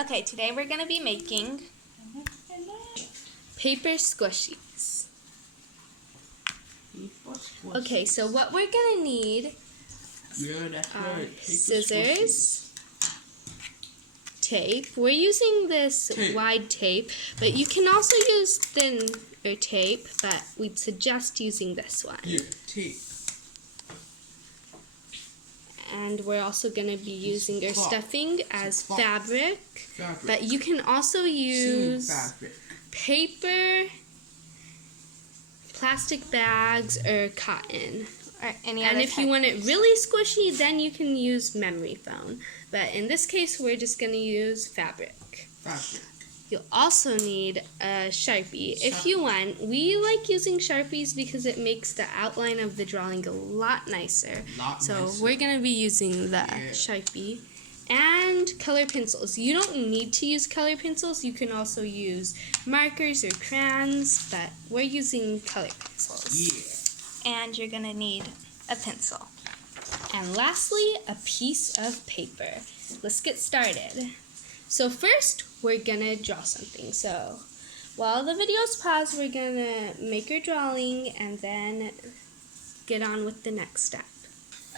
Okay, today we're going to be making paper squishies. Okay, so what we're going to need are scissors, tape. We're using this wide tape, but you can also use thinner tape, but we'd suggest using this one. Here, tape. And we're also going to be using our stuffing as fabric. But you can also use paper, plastic bags, or cotton. Or any and other if you want it really squishy, then you can use memory foam. But in this case, we're just going to use fabric. You'll also need a Sharpie. If you want, we like using Sharpies because it makes the outline of the drawing a lot nicer. We're going to be using the Sharpie. And color pencils. You don't need to use color pencils. You can also use markers or crayons, but we're using color pencils. And you're going to need a pencil. And lastly, a piece of paper. Let's get started. So first, we're gonna draw something. So while the video's paused, we're gonna make our drawing and then get on with the next step.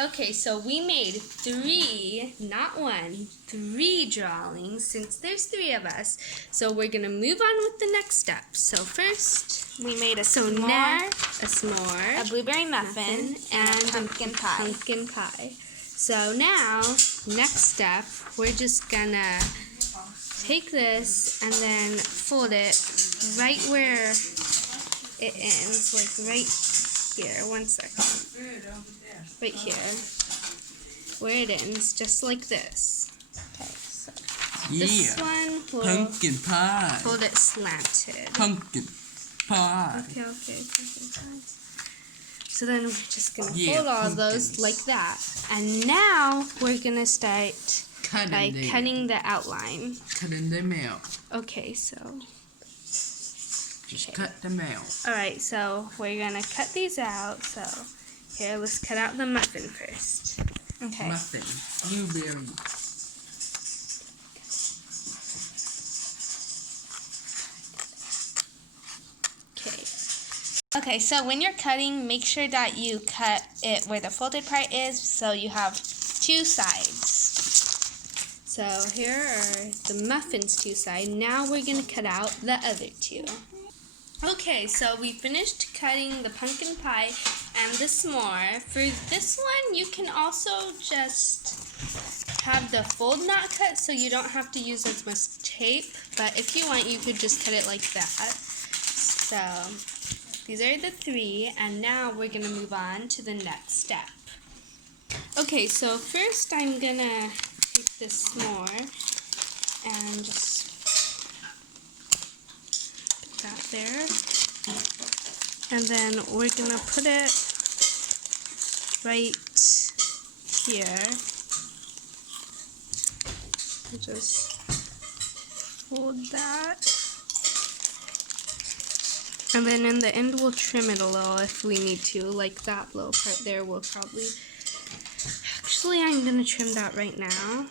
Okay, so we made 3, not 1, 3 drawings since there's 3 of us. So we're gonna move on with the next step. So first, we made a s'more, a blueberry muffin, and a pumpkin pie. Pumpkin pie. So now, next step, we're just gonna take this and then fold it right where it ends, like right here. 1 second. Right here, where it ends, just like this. Okay, so this one will pumpkin pie. hold it slanted. Pumpkin pie. Okay, pumpkin pie. So then we're just gonna fold all of those like that, and now we're gonna start by cutting the outline. Cutting them out. Okay, so just cut them out. Alright, so we're gonna cut these out. So here, let's cut out the muffin first. Okay. Muffin. Blueberry. Okay, so when you're cutting, make sure that you cut it where the folded part is, so you have 2 sides. So here are the muffin's 2 sides. Now we're going to cut out the other 2. Okay, so we finished cutting the pumpkin pie and the s'more. For this one, you can also just have the fold not cut, so you don't have to use as much tape. But if you want, you could just cut it like that. So these are the 3, and now we're going to move on to the next step. Okay, so first I'm going to take this s'more and just put that there. And then we're going to put it right here. Just hold that. And then in the end, we'll trim it a little if we need to. Like that little part there, we'll probably... Actually, I'm going to trim that right now.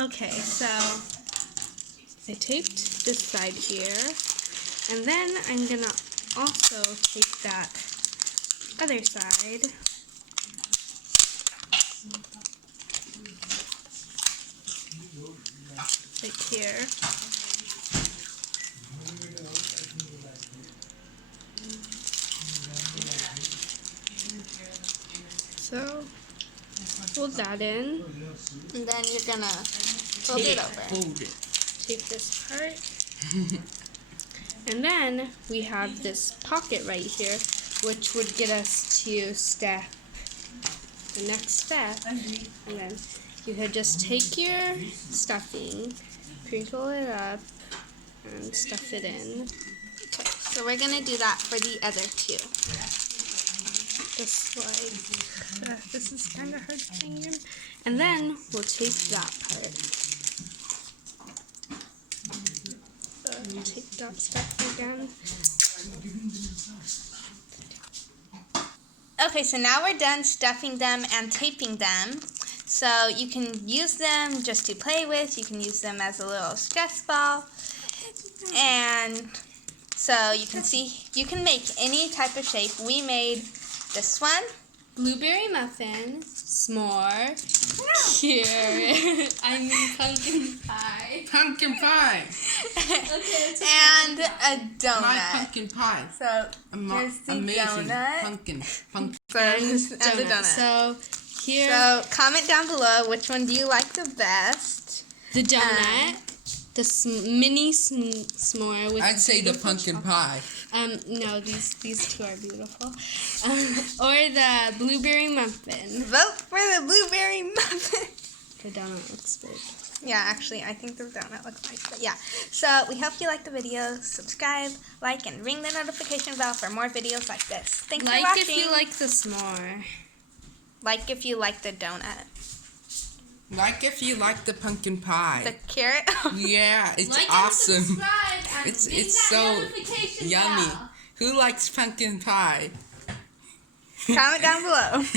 Okay, so I taped this side here. And then I'm going to also take that other side. Right here. So, fold that in. And then you're going to fold it over. Hold it. Take this part. And then we have this pocket right here, which would get us to the next step. And then you could just take your stuffing, crinkle it up, and stuff it in. Okay, so we're going to do that for the other 2. Just like, this is kind of hard to hang in. And then we'll tape that part. Tape that stuff again. Okay, so now we're done stuffing them and taping them. So you can use them just to play with. You can use them as a little stress ball. And so you can see, you can make any type of shape. We made this one. Blueberry muffin, s'more, here, I mean pumpkin pie. Pumpkin pie. Okay, And a donut. My pumpkin pie. So here's the Amazing. donut. Pumpkin. And donut. the donut. So here, So comment down below which one do you like the best. the donut, the mini s'more with I'd say the beautiful pumpkin chocolate. pie. No, these two are beautiful. Or the blueberry muffin. Vote for the blueberry muffin. The donut looks big. Yeah, actually, I think the donut looks nice. But yeah, so we hope you liked the video. Subscribe, like, and ring the notification bell for more videos like this. Thanks for Like watching. if you like the s'more. Like if you like the donut. Like if you like the pumpkin pie. The carrot. Yeah, it's Like awesome. and subscribe and It's ring it's that so notification yummy. bell. Who likes pumpkin pie? Comment down below.